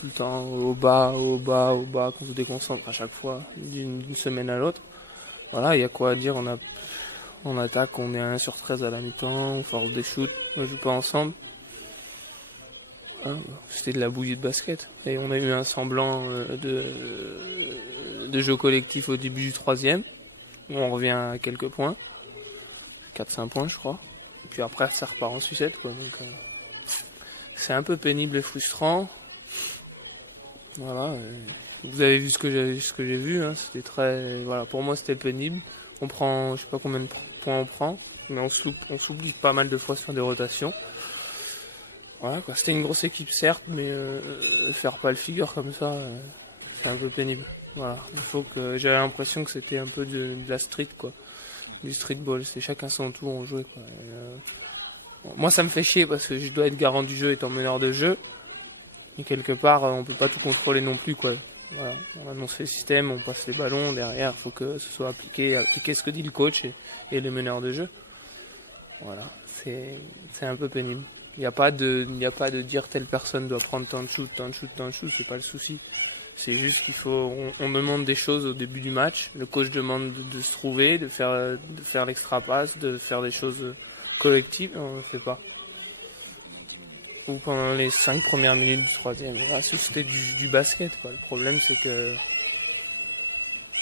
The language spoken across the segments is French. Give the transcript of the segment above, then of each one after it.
tout le temps au bas, au bas, au bas, qu'on se déconcentre à chaque fois, d'une semaine à l'autre. Voilà, il y a quoi à dire, on attaque, on est à 1 sur 13 à la mi-temps, on force des shoots, on joue pas ensemble. Voilà, c'était de la bouillie de basket. Et on a eu un semblant de jeu collectif au début du troisième, où on revient à quelques points, 4-5 points je crois. Et puis après ça repart en sucette, quoi. Donc, c'est un peu pénible et frustrant. Voilà. Vous avez vu ce que j'ai vu, hein. C'était très, voilà, pour moi c'était pénible. On prend, je sais pas combien de points on prend, mais on s'oublie pas mal de fois sur des rotations. Voilà, quoi. C'était une grosse équipe certes, mais faire pas le figure comme ça, c'est un peu pénible. Voilà. J'avais l'impression que c'était un peu de la street, quoi, du streetball. C'était chacun son tour, on jouait, quoi. Moi ça me fait chier parce que je dois être garant du jeu étant meneur de jeu. Et quelque part, on peut pas tout contrôler non plus, quoi. Voilà. On annonce le système, on passe les ballons, derrière, il faut que ce soit appliquer ce que dit le coach et les meneurs de jeu. Voilà, c'est un peu pénible. Il n'y a pas de dire telle personne doit prendre tant de shoot, c'est pas le souci. C'est juste on demande des choses au début du match. Le coach demande de se trouver, de faire l'extra passe, de faire des choses collectives, et on ne le fait pas. Ou pendant les 5 premières minutes du troisième. Voilà, c'était du basket, quoi. Le problème, c'est que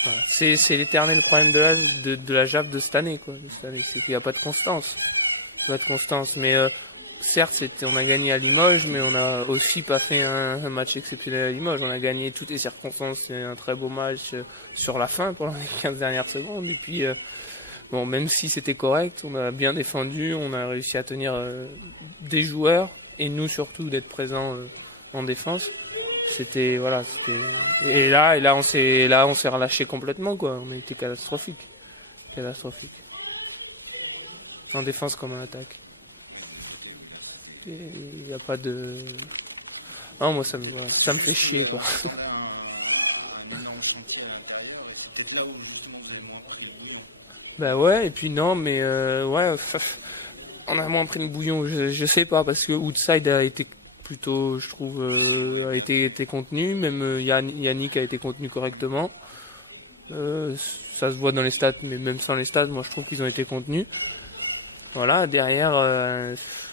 voilà, c'est l'éternel problème de la JAP de cette année, quoi. C'est qu'il n'y a pas de constance. Pas de constance. Mais certes, on a gagné à Limoges, mais on n'a aussi pas fait un match exceptionnel à Limoges. On a gagné toutes les circonstances. C'est un très beau match sur la fin, pendant les 15 dernières secondes. Et puis, bon, même si c'était correct, on a bien défendu, on a réussi à tenir des joueurs, et nous surtout d'être présents en défense. Voilà, et là on s'est relâché complètement, quoi. On a été catastrophique. En défense comme en attaque. Il n'y a pas de... Non, moi ça me fait chier, quoi. Bah ouais, et puis non, mais ouais, on a moins pris le bouillon, je sais pas, parce que Outside a été plutôt, je trouve, a été contenu, même Yannick a été contenu correctement. Ça se voit dans les stats, mais même sans les stats, moi je trouve qu'ils ont été contenus. Voilà, derrière,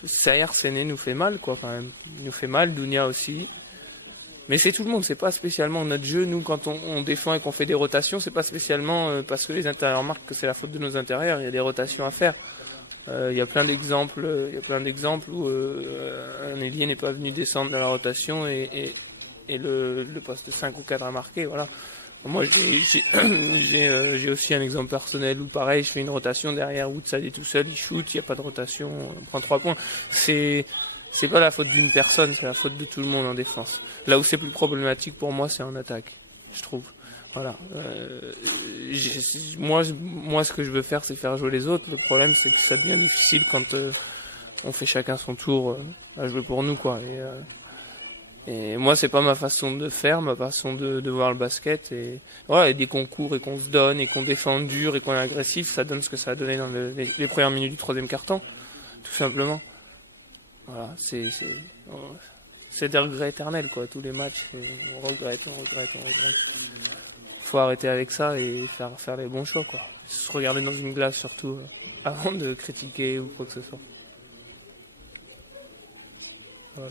Sayer Séné nous fait mal, quoi, quand même. Il nous fait mal, Dounia aussi. Mais c'est tout le monde, c'est pas spécialement notre jeu. Nous, quand on défend et qu'on fait des rotations, c'est pas spécialement parce que les intérieurs marquent que c'est la faute de nos intérieurs. Il y a des rotations à faire. Il y a plein d'exemples où un ailier n'est pas venu descendre dans la rotation et le poste 5 ou 4 a marqué. Voilà. Moi, j'ai aussi un exemple personnel où pareil, je fais une rotation derrière Woodside est tout seul, il shoot, il n'y a pas de rotation, on prend 3 points. C'est pas la faute d'une personne, c'est la faute de tout le monde en défense. Là où c'est plus problématique pour moi, c'est en attaque, je trouve. Voilà. Moi, ce que je veux faire, c'est faire jouer les autres. Le problème, c'est que ça devient difficile quand on fait chacun son tour à jouer pour nous, quoi. Et moi, c'est pas ma façon de faire, ma façon de voir le basket. Et voilà, et dès qu'on court et qu'on se donne et qu'on défend dur et qu'on est agressif, ça donne ce que ça a donné dans les premières minutes du troisième quart-temps, tout simplement. Voilà, c'est des regrets éternels, quoi. Tous les matchs, on regrette. Faut arrêter avec ça et faire les bons choix, quoi. Se regarder dans une glace surtout avant de critiquer ou quoi que ce soit. Voilà.